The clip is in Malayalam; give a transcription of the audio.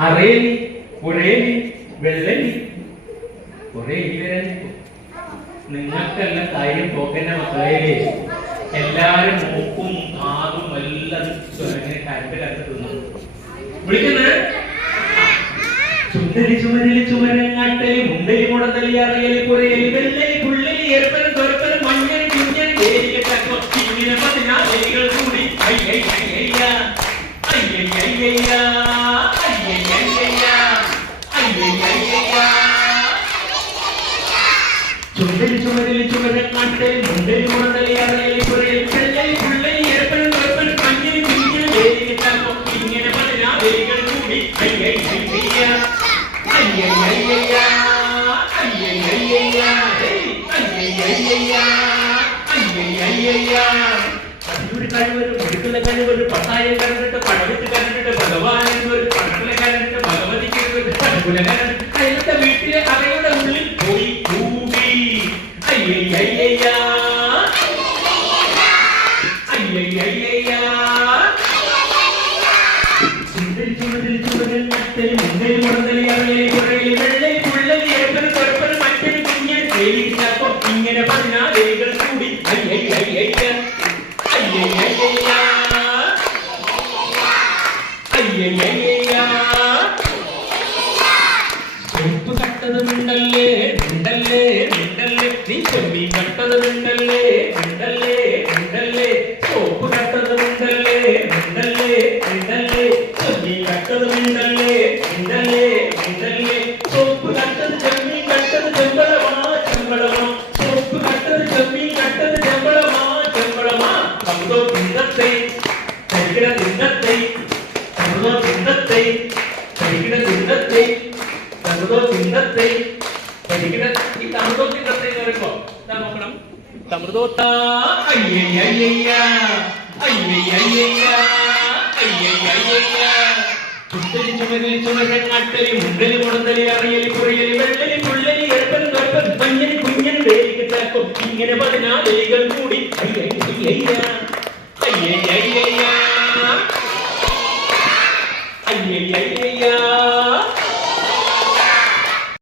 അറേലി പുഴേലി വെള്ളലി കുറെ എലി വരാൻ നിങ്ങൾക്കെല്ലാം കാര്യം പോക്കന്റെ മക്കളെ എല്ലാരും മൂക്കും കാതും എല്ലാം കരണ്ട് കരണ്ട് തിന്നു വിളിക്കുന്നത് ചുണ്ടലി ചുമരലി ചുമരങ്ങാട്ടലി മുണ്ടലി മുടന്തലി അറിയലി പുരയലി വെള്ളലി പുള്ളലി ഏർപ്പനും തൊരപ്പനും മഞ്ഞളി കുഞ്ഞൻ തേരിക്കോ ഇങ്ങനെ 14 എലികൾ കൂടി അയ്യയ്യയ്യ അയ്യയ്യയ്യ അയ്യയ്യയ്യ അയ്യയ്യയ്യ ചുണ്ടലി ചുമരലി ചുമരങ്ങാട്ടലി മുണ്ടലി മുടന്തലി അറിയലി പുരയലി വെള്ളലി പുള്ളലി ഏർപ്പനും തൊരപ്പനും മഞ്ഞളി കുഞ്ഞൻ തേരിക്കോ ഇങ്ങനെ 14 എലികൾ കൂടി അയ്യയ്യയ്യ പട്ടായം കണ്ടിട്ട് പടവിട്ട് കണ്ടിട്ട് ഭഗവാൻ പടത്തിലെ കണ്ടിട്ട് ഭഗവതിക്ക് അയാളുടെ വീട്ടിലെ അവയുടെ ഉള്ളിൽ പോയി കൂടി അയ്യയ്യയ്യ അയ്യയ്യയ്യ ചുണ്ടലി ചുമതലി ചുമതലി നട്ടലി മുണ്ടലി മുടന്തലി അറിയലി പുഴലി വെള്ളലി പുള്ളലി ഏർപ്പനും തൊരപ്പനും മറ്റൊരു കുഞ്ഞൻ തേരിക്കോ ഇങ്ങനെ 14 എലികൾ കൂടി അയ്യയ്യയ്യ അയ്യയ്യയ്യ അയ്യയ്യയ്യ സോപ്പ് കട്ടത് മിണ്ടല്ലേ മിണ്ടല്ലേ മിണ്ടല്ലേ നീ ചെമ്മീ കട്ടത് മിണ്ടല്ലേ മിണ്ടല്ലേ മിണ്ടല്ലേ സോപ്പ് കട്ടത് മിണ്ടല്ലേ മിണ്ടല്ലേ മിണ്ടല്ലേ ചെമ്മീ കട്ടത് മിണ്ടല്ലേ മിണ്ടല്ലേ മിണ്ടല്ലേ സോപ്പ് കട്ടത് ചെമ്മീ കട്ടത് ചെമ്പളമാ ചെമ്പളമാ സോപ്പ് കട്ടത് ചെമ്മീ കട്ടത് ചെമ്പളമാ ചെമ്പളമാ കമ്പോ പിണ്ടത്തെ കരികിട തിണ്ടത്തെ കമ്പോ പിണ്ടത്തെ കരികിട തിണ്ടത്തെ കമ്പോ പിണ്ടത്തെ കരികിട ഈ കമ്പോ പിണ്ടത്തെ എന്ന് പറയുമ്പോ എന്താ നോക്കണം തമൃതോത്ത അയ്യയ്യയ്യ അയ്യയ്യയ്യ അയ്യയ്യയ്യ ചുണ്ടലി ചുമരലി ചുമരങ്ങാട്ടലി മുണ്ടലി മുടന്തലി അറിയലി പുറയലി വെള്ളലി പുള്ളലി ഏർപ്പനും തൊരപ്പനും മഞ്ഞളി കുഞ്ഞൻ തേരിക്കോ ഇങ്ങനെ 14 എലികൾ കൂടി അയ്യയ്യയ്യ അയ്യയ്യയ്യ